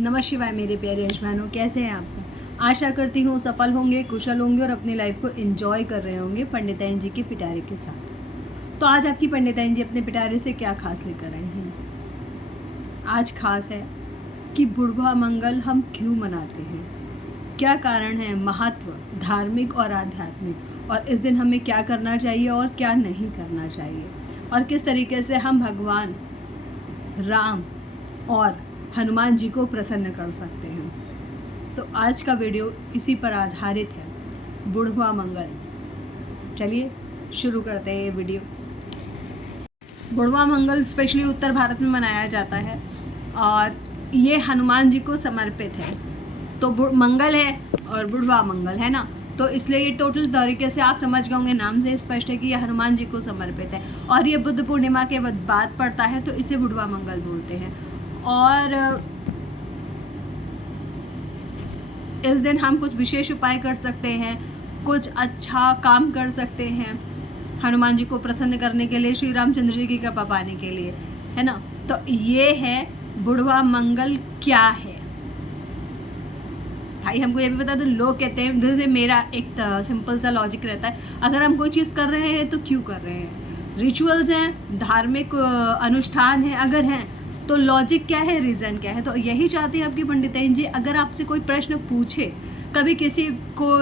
नमः शिवाय मेरे प्यारे यजमानों, कैसे हैं आप सब। आशा करती हूँ सफल होंगे, कुशल होंगे और अपनी लाइफ को एंजॉय कर रहे होंगे पंडिताइन जी के पिटारे के साथ। तो आज आपकी पंडिताइन जी अपने पिटारे से क्या खास लेकर आई हैं। आज खास है कि बुढ़वा मंगल हम क्यों मनाते हैं, क्या कारण है, महत्व धार्मिक और आध्यात्मिक, और इस दिन हमें क्या करना चाहिए और क्या नहीं करना चाहिए, और किस तरीके से हम भगवान राम और हनुमान जी को प्रसन्न कर सकते हैं। तो आज का वीडियो इसी पर आधारित है, बुढ़वा मंगल। चलिए शुरू करते हैं ये वीडियो। बुढ़वा मंगल स्पेशली उत्तर भारत में मनाया जाता है और ये हनुमान जी को समर्पित है। तो मंगल है और बुढ़वा मंगल है ना, तो इसलिए ये टोटल तरीके से आप समझ गए होंगे, नाम से स्पष्ट है कि ये हनुमान जी को समर्पित है और ये बुद्ध पूर्णिमा के बाद पड़ता है, तो इसे बुढ़वा मंगल बोलते हैं। और इस दिन हम कुछ विशेष उपाय कर सकते हैं, कुछ अच्छा काम कर सकते हैं हनुमान जी को प्रसन्न करने के लिए, श्री रामचंद्र जी की कृपा पाने के लिए, है ना। तो ये है बुढ़वा मंगल क्या है भाई। हमको ये भी बता दो, लोग कहते हैं, जैसे मेरा एक सिंपल सा लॉजिक रहता है, अगर हम कोई चीज़ कर रहे हैं तो क्यों कर रहे हैं। रिचुअल्स हैं, धार्मिक अनुष्ठान है, अगर हैं तो लॉजिक क्या है, रीज़न क्या है। तो यही चाहती है आपकी पंडिताइन जी, अगर आपसे कोई प्रश्न पूछे कभी किसी को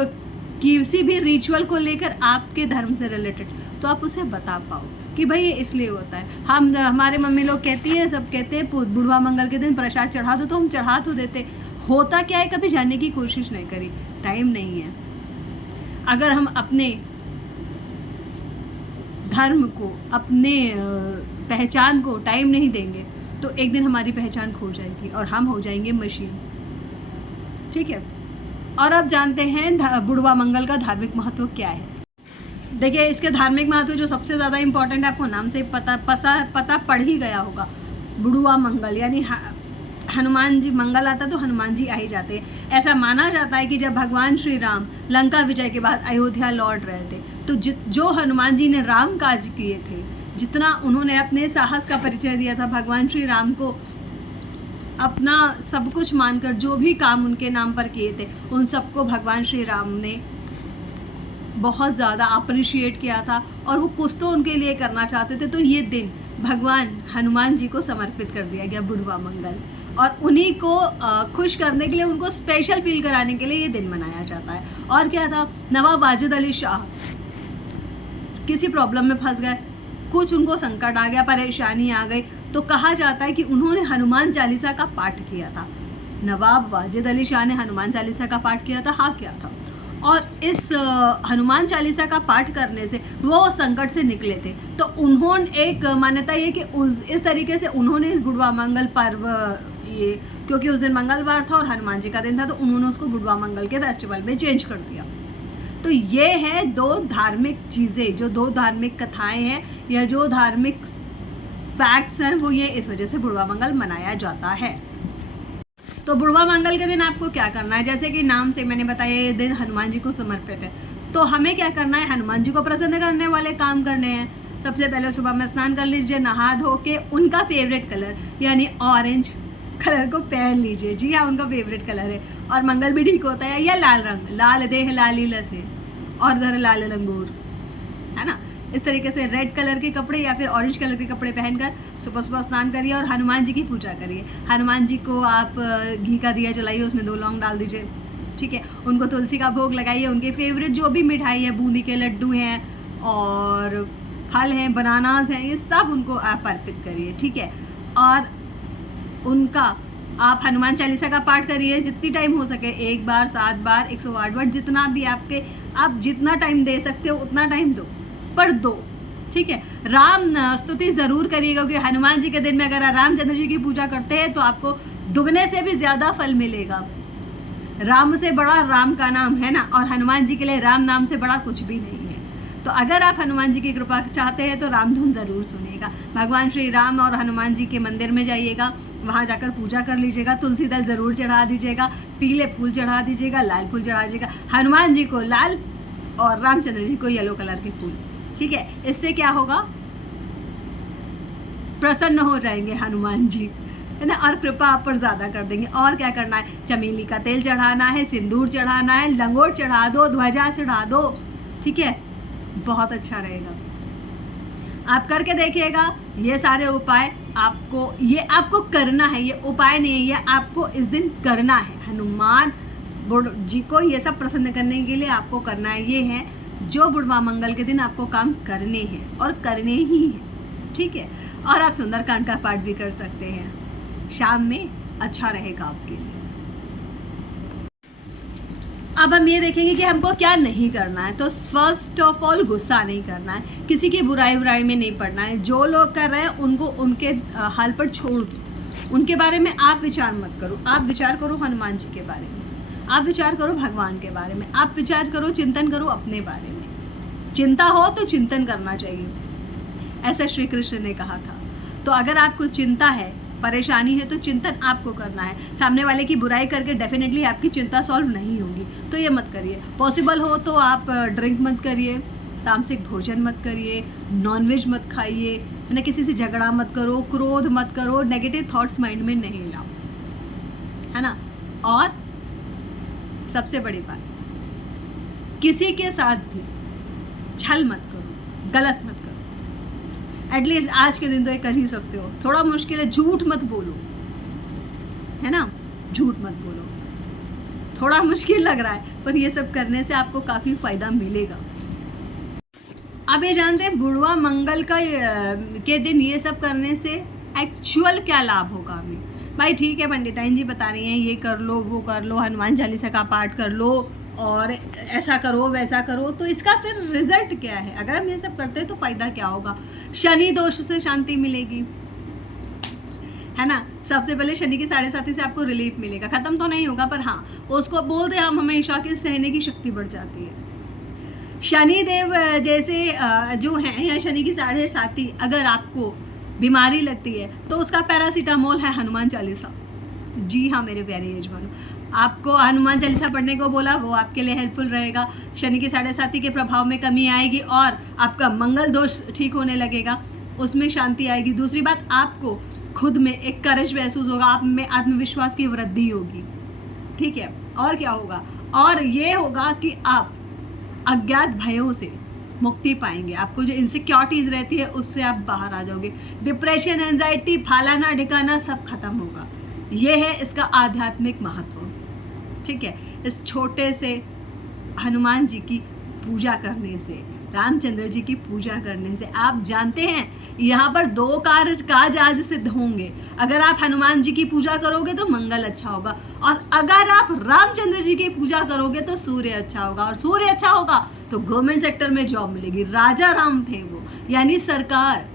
किसी भी रिचुअल को लेकर आपके धर्म से रिलेटेड, तो आप उसे बता पाओ कि भाई ये इसलिए होता है। हमारे मम्मी लोग कहती हैं, सब कहते हैं बुढ़वा मंगल के दिन प्रसाद चढ़ा दो, तो हम चढ़ा तो देते, होता क्या है कभी जानने की कोशिश नहीं करी, टाइम नहीं है। अगर हम अपने धर्म को, अपने पहचान को टाइम नहीं देंगे तो एक दिन हमारी पहचान खो जाएगी और हम हो जाएंगे मशीन, ठीक है। और अब जानते हैं बुढ़वा मंगल का धार्मिक महत्व क्या है। देखिए, इसके धार्मिक महत्व जो सबसे ज़्यादा इम्पोर्टेंट है, आपको नाम से पता पड़ ही गया होगा। बुढ़वा मंगल यानी हनुमान जी, मंगल आता तो हनुमान जी आ ही जाते हैं। ऐसा माना जाता है कि जब भगवान श्री राम लंका विजय के बाद अयोध्या लौट रहे थे, तो जो हनुमान जी ने राम काज किए थे, जितना उन्होंने अपने साहस का परिचय दिया था, भगवान श्री राम को अपना सब कुछ मानकर जो भी काम उनके नाम पर किए थे, उन सबको भगवान श्री राम ने बहुत ज़्यादा अप्रिशिएट किया था और वो कुछ तो उनके लिए करना चाहते थे। तो ये दिन भगवान हनुमान जी को समर्पित कर दिया गया, बुढ़वा मंगल, और उन्हीं को खुश करने के लिए, उनको स्पेशल फील कराने के लिए ये दिन मनाया जाता है। और क्या था, नवाब वाजिद अली शाह किसी प्रॉब्लम में फंस गए, कुछ उनको संकट आ गया, परेशानी आ गई, तो कहा जाता है कि उन्होंने हनुमान चालीसा का पाठ किया था। नवाब वाजिद अली शाह ने हनुमान चालीसा का पाठ किया था, हाँ किया था। और इस हनुमान चालीसा का पाठ करने से वो संकट से निकले थे। तो उन्होंने, एक मान्यता ये कि इस तरीके से उन्होंने इस बुढ़वा मंगल पर्व, ये क्योंकि उस दिन मंगलवार था और हनुमान जी का दिन था, तो उन्होंने उसको बुढ़वा मंगल के फेस्टिवल में चेंज कर दिया। तो ये है दो धार्मिक चीज़ें, जो दो धार्मिक कथाएं हैं या जो धार्मिक फैक्ट्स हैं, वो ये इस वजह से बुढ़वा मंगल मनाया जाता है। तो बुढ़वा मंगल के दिन आपको क्या करना है, जैसे कि नाम से मैंने बताया ये दिन हनुमान जी को समर्पित है, तो हमें क्या करना है, हनुमान जी को प्रसन्न करने वाले काम करने हैं। सबसे पहले सुबह में स्नान कर लीजिए, नहा धो के उनका फेवरेट कलर यानी ऑरेंज कलर को पहन लीजिए। जी हाँ, उनका फेवरेट कलर है और मंगल भी ठीक होता है। या लाल रंग, लाल देह लाली लसे और धर लाल लंगूर, है ना। इस तरीके से रेड कलर के कपड़े या फिर ऑरेंज कलर के कपड़े पहनकर सुबह सुबह स्नान करिए और हनुमान जी की पूजा करिए। हनुमान जी को आप घी का दिया जलाइए, उसमें 2 लौंग डाल दीजिए, ठीक है। उनको तुलसी का भोग लगाइए, उनके फेवरेट जो भी मिठाई है, बूंदी के लड्डू हैं और फल हैं, बनानास हैं, ये सब उनको आप अर्पित करिए, ठीक है। और उनका आप हनुमान चालीसा का पाठ करिए जितनी टाइम हो सके, 1 बार, 7 बार, 108 बार, जितना भी आप जितना टाइम दे सकते हो उतना टाइम दो, पर दो, ठीक है। राम स्तुति ज़रूर करिएगा, क्योंकि हनुमान जी के दिन में अगर रामचंद्र जी की पूजा करते हैं तो आपको दुगने से भी ज़्यादा फल मिलेगा। राम से बड़ा राम का नाम है ना, और हनुमान जी के लिए राम नाम से बड़ा कुछ भी नहीं है। तो अगर आप हनुमान जी की कृपा चाहते हैं तो रामधुन ज़रूर सुनिएगा। भगवान श्री राम और हनुमान जी के मंदिर में जाइएगा, वहाँ जाकर पूजा कर लीजिएगा, तुलसी दल ज़रूर चढ़ा दीजिएगा, पीले फूल चढ़ा दीजिएगा, लाल फूल चढ़ा दीजिएगा। हनुमान जी को लाल और रामचंद्र जी को येलो कलर के फूल, ठीक है। इससे क्या होगा, प्रसन्न हो जाएंगे हनुमान जी, है ना, और कृपा आप पर ज़्यादा कर देंगे। और क्या करना है, चमेली का तेल चढ़ाना है, सिंदूर चढ़ाना है, लंगोट चढ़ा दो, ध्वजा चढ़ा दो, ठीक है, बहुत अच्छा रहेगा। आप करके देखिएगा ये सारे उपाय, आपको करना है, ये उपाय नहीं है, ये आपको इस दिन करना है। हनुमान जी को ये सब प्रसन्न करने के लिए आपको करना है। ये है जो बुढ़वा मंगल के दिन आपको काम करने हैं और करने ही हैं, ठीक है। और आप सुंदरकांड का पाठ भी कर सकते हैं शाम में, अच्छा रहेगा आपके लिए। अब हम ये देखेंगे कि हमको क्या नहीं करना है। तो फर्स्ट ऑफ ऑल गुस्सा नहीं करना है, किसी की बुराई में नहीं पड़ना है। जो लोग कर रहे हैं उनको उनके हाल पर छोड़ दो, उनके बारे में आप विचार मत करो। आप विचार करो हनुमान जी के बारे में, आप विचार करो भगवान के बारे में, आप विचार करो, चिंतन करो अपने बारे में। चिंता हो तो चिंतन करना चाहिए, ऐसा श्री कृष्ण ने कहा था। तो अगर आपको चिंता है, परेशानी है, तो चिंतन आपको करना है। सामने वाले की बुराई करके डेफिनेटली आपकी चिंता सॉल्व नहीं होगी, तो ये मत करिए। पॉसिबल हो तो आप ड्रिंक मत करिए, तामसिक भोजन मत करिए, नॉनवेज मत खाइए, है ना, किसी से झगड़ा मत करो, क्रोध मत करो, नेगेटिव थॉट्स माइंड में नहीं लाओ, है ना। और सबसे बड़ी बात, किसी के साथ भी छल मत करो, गलत मत करो। एटलीस्ट आज के दिन तो ये कर ही सकते हो। थोड़ा मुश्किल है, झूठ मत बोलो, है ना, झूठ मत बोलो। थोड़ा मुश्किल लग रहा है, पर ये सब करने से आपको काफ़ी फायदा मिलेगा। अब ये जानते हैं बुढ़वा मंगल के दिन ये सब करने से एक्चुअल क्या लाभ होगा हमें। भाई ठीक है, पंडिताइन जी बता रही हैं ये कर लो, वो कर लो, हनुमान चालीसा का पाठ कर लो और ऐसा करो वैसा करो, तो इसका फिर रिजल्ट क्या है? अगर हम ये सब करते हैं तो फ़ायदा क्या होगा? शनि दोष से शांति मिलेगी, है ना। सबसे पहले शनि की 7.5 से आपको रिलीफ मिलेगा, ख़त्म तो नहीं होगा, पर हाँ उसको बोलते हैं हम हमेशा कि सहने की शक्ति बढ़ जाती है। शनि देव जैसे जो हैं, या शनि की 7.5 अगर आपको बीमारी लगती है तो उसका पैरासीटामोल है हनुमान चालीसा। जी हाँ मेरे प्यारे यजमानों, आपको हनुमान चालीसा पढ़ने को बोला, वो आपके लिए हेल्पफुल रहेगा। शनि की 7.5 के प्रभाव में कमी आएगी और आपका मंगल दोष ठीक होने लगेगा, उसमें शांति आएगी। दूसरी बात, आपको खुद में एक करेज महसूस होगा, आप में आत्मविश्वास की वृद्धि होगी, ठीक है। और क्या होगा? और ये होगा कि आप अज्ञात भयों से मुक्ति पाएंगे। आपको जो इनसिक्योरिटीज़ रहती है उससे आप बाहर आ जाओगे। डिप्रेशन, एंजाइटी, फालाना ढिकाना सब खत्म होगा। ये है इसका आध्यात्मिक महत्व, ठीक है। इस छोटे से हनुमान जी की पूजा करने से, रामचंद्र जी की पूजा करने से, आप जानते हैं यहाँ पर 2 काज आज सिद्ध होंगे। अगर आप हनुमान जी की पूजा करोगे तो मंगल अच्छा होगा, और अगर आप रामचंद्र जी की पूजा करोगे तो सूर्य अच्छा होगा, और सूर्य अच्छा होगा तो गवर्नमेंट सेक्टर में जॉब मिलेगी। राजा राम थे वो, यानी सरकार।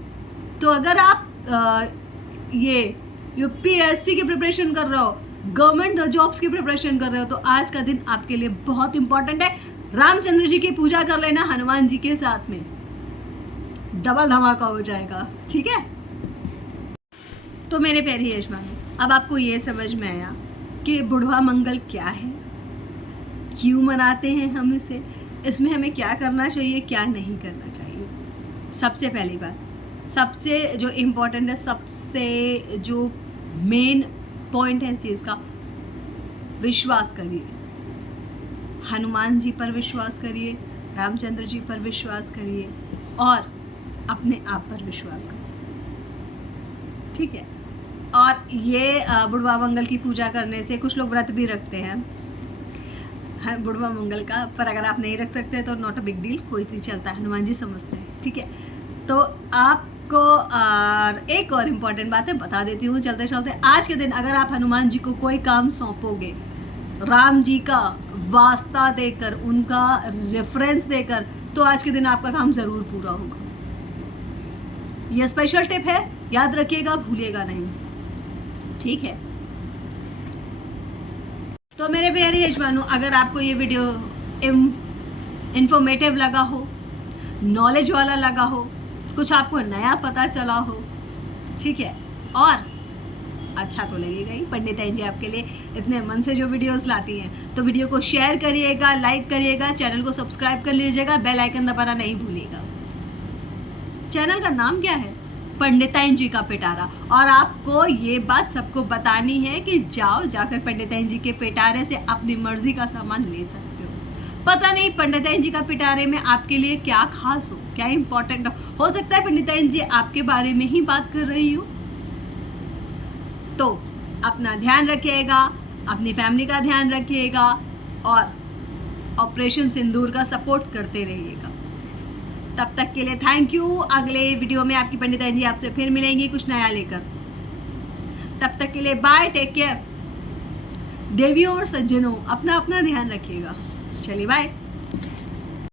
तो अगर आप ये यूपीएससी की प्रिपरेशन कर रहे हो, गवर्नमेंट जॉब्स की प्रिपरेशन कर रहे हो, तो आज का दिन आपके लिए बहुत इंपॉर्टेंट है। रामचंद्र जी की पूजा कर लेना हनुमान जी के साथ में, डबल धमाका हो जाएगा, ठीक है। तो मेरे प्यारे यजमानों, अब आपको ये समझ में आया कि बुढ़वा मंगल क्या है, क्यों मनाते हैं हम इसे, इसमें हमें क्या करना चाहिए, क्या नहीं करना चाहिए। सबसे पहली बात, सबसे जो इम्पोर्टेंट है, सबसे जो मेन पॉइंट है इस चीज़ का, विश्वास करिए। हनुमान जी पर विश्वास करिए, रामचंद्र जी पर विश्वास करिए, और अपने आप पर विश्वास करिए, ठीक है। और ये बुढ़वा मंगल की पूजा करने से, कुछ लोग व्रत भी रखते हैं बुढ़वा मंगल का, पर अगर आप नहीं रख सकते तो नॉट अ बिग डील, कोई चीज़ चलता है, हनुमान जी समझते हैं, ठीक है। तो आपको एक और इम्पॉर्टेंट बात है बता देती हूँ चलते चलते। आज के दिन अगर आप हनुमान जी को कोई काम सौंपोगे, राम जी का वास्ता देकर, उनका रेफरेंस देकर, तो आज के दिन आपका काम ज़रूर पूरा होगा। यह स्पेशल टिप है, याद रखिएगा, भूलिएगा नहीं, ठीक है। तो मेरे प्यारे यजमानों, अगर आपको ये वीडियो इंफॉर्मेटिव लगा हो, नॉलेज वाला लगा हो, कुछ आपको नया पता चला हो, ठीक है, और अच्छा तो लगेगा ही, पंडिताइन जी आपके लिए इतने मन से जो वीडियोस लाती हैं, तो वीडियो को शेयर करिएगा, लाइक करिएगा, चैनल को सब्सक्राइब कर लीजिएगा, बेल आइकन दबाना नहीं भूलिएगा। चैनल का नाम क्या है? पंडिताइन जी का पिटारा। और आपको ये बात सबको बतानी है कि जाकर पंडिताइन जी के पिटारे से अपनी मर्जी का सामान ले सकते हो। पता नहीं पंडिताइन जी का पिटारे में आपके लिए क्या खास हो, क्या इंपॉर्टेंट हो सकता है पंडिताइन जी आपके बारे में ही बात कर रही हो। तो अपना ध्यान रखिएगा, अपनी फैमिली का ध्यान रखिएगा और ऑपरेशन सिंदूर का सपोर्ट करते रहिएगा। तब तक के लिए थैंक यू। अगले वीडियो में आपकी पंडिताइन जी आपसे फिर मिलेंगी कुछ नया लेकर। तब तक के लिए बाय, टेक केयर। देवियों और सज्जनों, अपना अपना ध्यान रखिएगा। चलिए बाय।